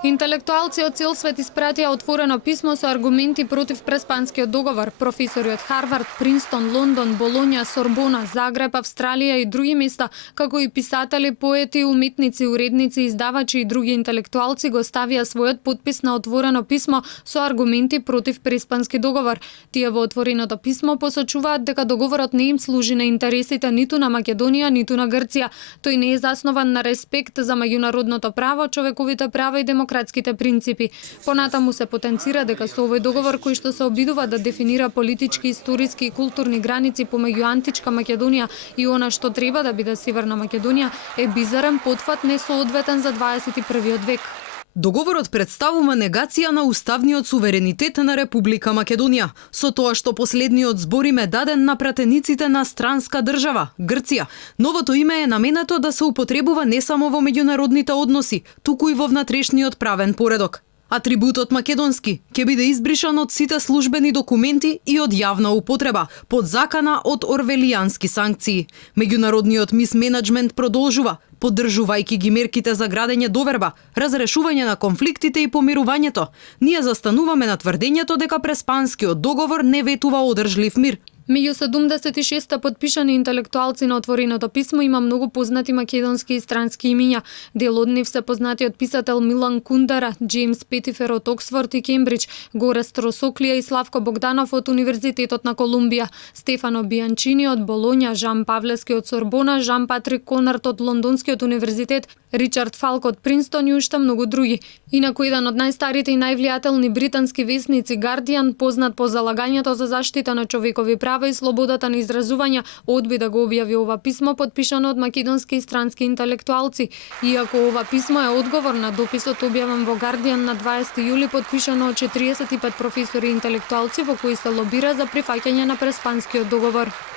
Интелектуалци од цел свет испратија отворено писмо со аргументи против преспанскиот договор. Професори од Харвард, Принстон, Лондон, Болоња, Сорбона, Загреб, Австралија и други места, како и писатели, поети, уметници, уредници, издавачи и други интелектуалци го ставија својот подпис на отворено писмо со аргументи против преспански договор. Тие во отвореното писмо посочуваат дека договорот не им служи на интересите ниту на Македонија, ниту на Грција. Тој не е заснован на респект за меѓународното право, човековите права и демократските принципи. Понатаму се потенцира дека со овој договор кој што се обидува да дефинира политички, историски и културни граници помеѓу античка Македонија и она што треба да биде Северна Македонија е бизарен потфат несоодветен за 21 век. Договорот представува негација на уставниот суверенитет на Република Македонија, со тоа што последниот збор им е даден на пратениците на странска држава, Грција. Новото име е наменето да се употребува не само во меѓународните односи, туку и во внатрешниот правен поредок. Атрибутот македонски ќе биде избришан од сите службени документи и од јавна употреба, под закана од орвелијански санкции. Меѓународниот мисменеджмент продолжува, поддржувајќи ги мерките за градење доверба, разрешување на конфликтите и помирувањето. Ние застануваме на тврдењето дека преспанскиот договор не ветува одржлив мир. Меѓу 76 подпишани интелектуалци на отвореното писмо има многу познати македонски и странски имиња. Дел од нив се познатиот писател Милан Кундера, Джеймс Петифер од Оксфорд и Кембридж, Горест Росоклија и Славко Богданов од Универзитетот на Колумбија, Стефано Бианчини од Болоња, Жан Павлески од Сорбона, Жан Патрик Конард од Лондонскиот универзитет, Ричард Фалк од Принстон и уште многу други. Инаку еден од најстарите и највлијателни британски весници Guardian, познат по залагањето за заштита на човекови права и слободата на изразување, одби да го објави ова писмо подпишано од македонски и странски интелектуалци. Иако ова писмо е одговор на дописот објавен во Guardian на 20 јули подпишано од 45 професори и интелектуалци во кои се лобира за прифаќање на преспанскиот договор.